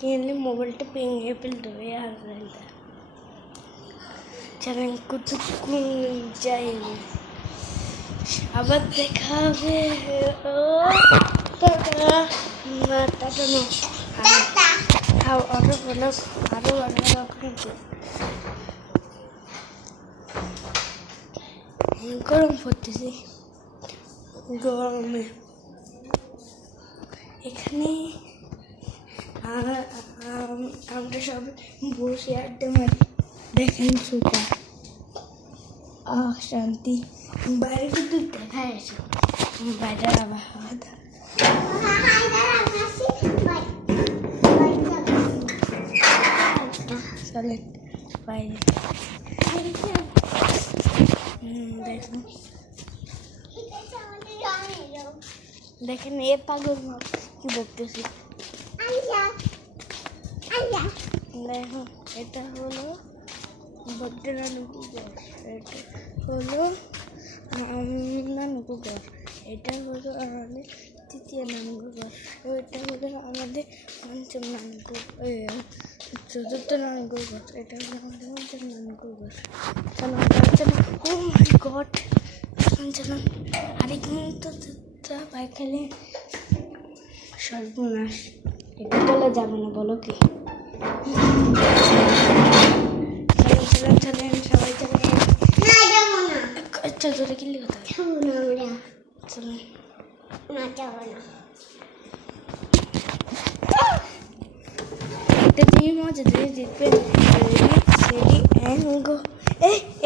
কিনলে মোবাইলটা ভেঙে ফেলতে হবে আর চলেন কতক্ষণ যাই আবার দেখা হবে। টাটা না, টাটা না, আরো ভালো গরম পড়তেছে। গরমে এখানে আমরা সব বসে আড্ডা মারি। দেখেন সুপার শান্তি। বাইরে কিন্তু দেখা আছে বাইরের আবহাওয়া। চলেন বাইরে দেখেন এ পাগল কি বলতেছি। দেখো এটা হলো ভদ্রানুপুর, এটা হলো নানকুগড়, এটা হলো আমাদের তৃতীয় নানকুগড়, ওইটা হলো আমাদের পঞ্চম নানকুগড়, চতুর্থ নানকুগড়, এটা হলো আমাদের পঞ্চম নানকুগড়। চলো ও মাই গড, চলো আরেক মিনিট তো বাইক খেলে সর্বনাশ। এটা বলা যাবে না, বলো কি? চলেন সবাই চলেন। আচ্ছা জোরে কিনলে কথা চলেন। এটা তুমি মজা দিয়ে জিতবে।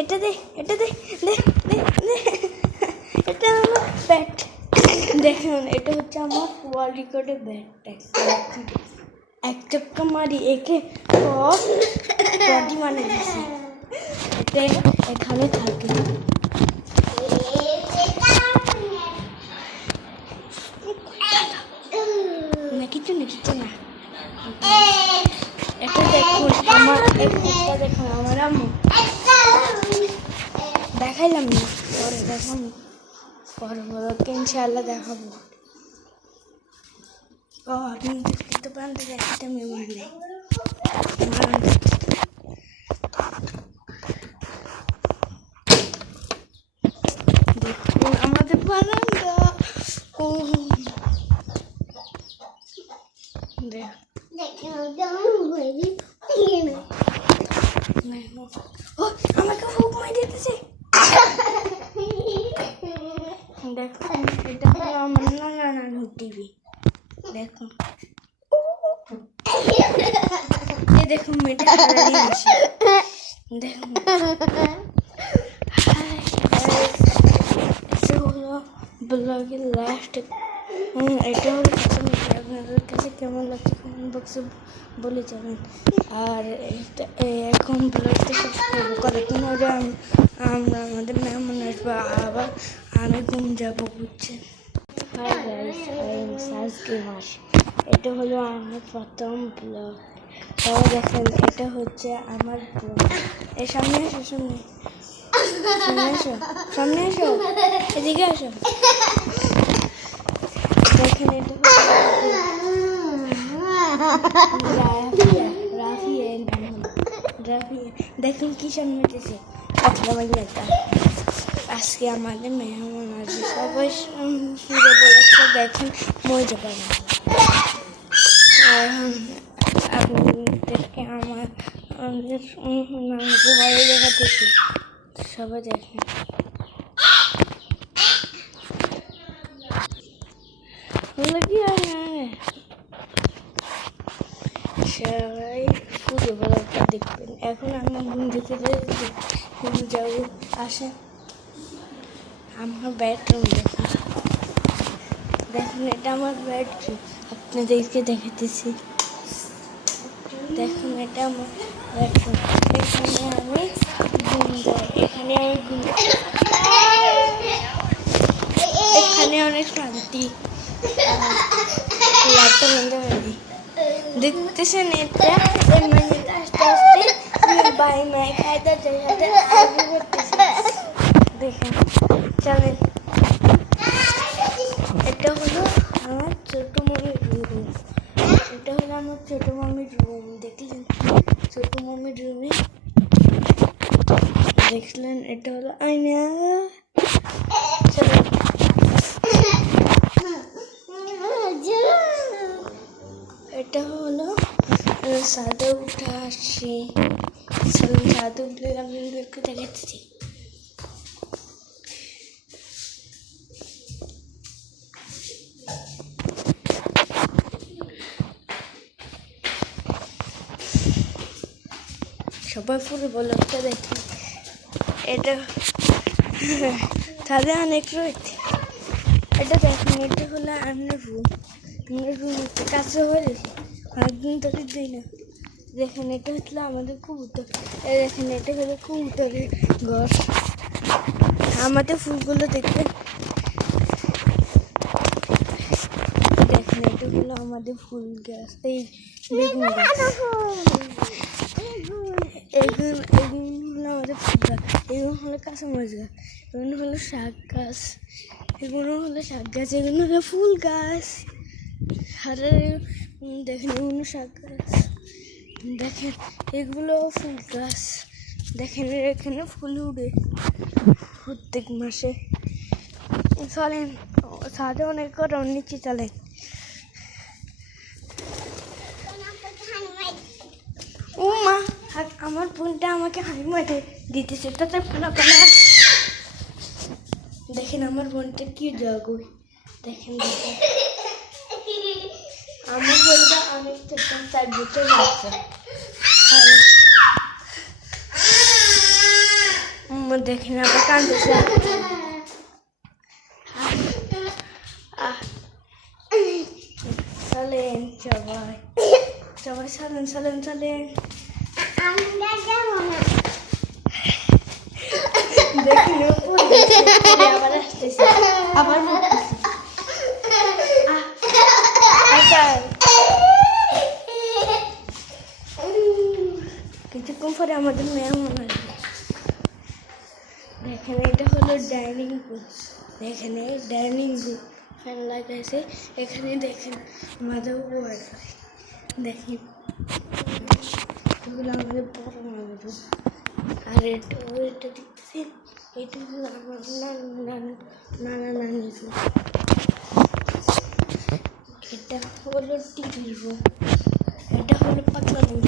এটা দে এটা দে দে দে দে। এটা আমার ব্যাট। দেখুন এটা হচ্ছে আমার ওয়ার্ল্ড রেকর্ডের ব্যাটটা। এক চক্কা মারি একে বডি মানে দিছি। এটা এখানে থাকে না, কিছু না। এটা দেখুন আমার দেখুন আমার আম্মু দেখাইলাম না, পরে দেখাবো, পরবর্তী ইনশাআল্লাহ দেখাবো। ও আপনি দেখতে পারেন তো দেখাতে আমি মানে দেখুন আমাদের বারান্দা। ও আমাকে হুক মাই দিতেছে। দেখুন এটা হলো আমার নানার টিভি। দেখুন দেখুন মেয়েটা দেখুন। এটা হলো ব্লগের লাস্ট। এটা হলো আপনাদের কাছে কেমন লাগছে কমেন্ট বক্সে বলে যাবেন। আর এখন ব্লগটা সাবস্ক্রাইব করে কিনারে আমরা আমাদের মেহমান আসবো, আবার আমি ঘুম যাবো বুঝছেন। হাই গাইস, আই এম সাজকি মাস। এটা হলো আমার প্রথম ব্লগ। তাও দেখেন এটা হচ্ছে আমার ব্লগ। এই সামনে আসো, সামনে আসো, এদিকে আসো। দেখেন এটা রাফিয়া দেখুন কি সামনেছে। আজকে আমাদের মেহমান আছে, সবাই ফিরে বলেছে দেখেন মজা পাবেন। আপনাদেরকে আমাদের বাড়ি দেখাতেছি, সবাই দেখেন। সবাই পুরো ব্লগটা দেখবেন। এখন আমরা ঘুম থেকে যাবো, আসেন আমার বেডরুম দেখুন। দেখুন এটা আমার বেডরুম, আপনাদেরকে দেখাতেছি। দেখুন এটা আমার বেডরুম, এখানে আমি ঘুম যাই, এখানে অনেক শান্তি। লাইটটা বন্ধ করে দেখতেছেন এটা আস্তে আস্তে বাই মাই খাইতে দেখেন। চলেন এটা হলো আমার ছোট মামির রুম, এটা হলো আমার ছোট মামি। মামির রুম দেখলেন, ছোট মামির রুমে দেখলেন। এটা হলো আয়না। এটা হলো ছাদে উঠে আসছি। ছাদে উঠলে আপনাদেরকে দেখাচ্ছি। সবাই পুরো ব্লগটা দেখি। এটা ছাদে অনেক রয়েছে। এটা দেখুন, এটা হলো আমার রুম। আমার রুম একটু কাছে হয়েছে, অনেকদিন ধরে দিই না। দেখেন, এটা হচ্ছিল আমাদের কবুতর। দেখেন, এটা হলো কবুতরের ঘর। আমাদের ফুলগুলো দেখতে দেখেন, এটা হলো আমাদের ফুল গাছ, এই বেগুন গাছ। এগুলো হলো আমাদের ফুল গাছ, এগুলো হলো কাঁচামরিচ গাছ, এগুলো হলো শাক গাছ, এগুলো হলো শাক গাছ, এগুলো হলো ফুল গাছ। আর দেখেন, এগুলো শাক গাছ। দেখেন, এগুলো ফুল গাছ। দেখেন, এখানে ফুল উড়ে প্রত্যেক মাসে। চলেন, ছাদে অনেক গরম, নিচে চলেন। ও মা, আমার বোনটা আমাকে হাঁড়ি মাঠে দিতেছে, তাতে ফোলা ফোলা। দেখেন আমার বোনটা কি জগই। দেখেন দেখেন, আমার বোনটা অনেক 4 বছর বাচ্চা। দেখেন আবার কাঁদতেছে। চলেন সবাই, সবাই চলেন চলেন চলেন। দেখি আবার আসতেছি, আবার কিছুক্ষণ পরে আমাদের মেহমান আসবে। দেখেন, এটা হলো ডাইনিং রুম। দেখেন, এই ডাইনিং রুম ফ্যান লাগাইছে এখানে। দেখেন আমাদের ওয়াইফাই। দেখেন, এগুলো আমাদের বড় মামার রুম। আর এটা দেখতেছেন, এটা হলো আমার নানা নানির রুম। এটা হলো টিভির রুম। এটা হলো পাতলা রুম।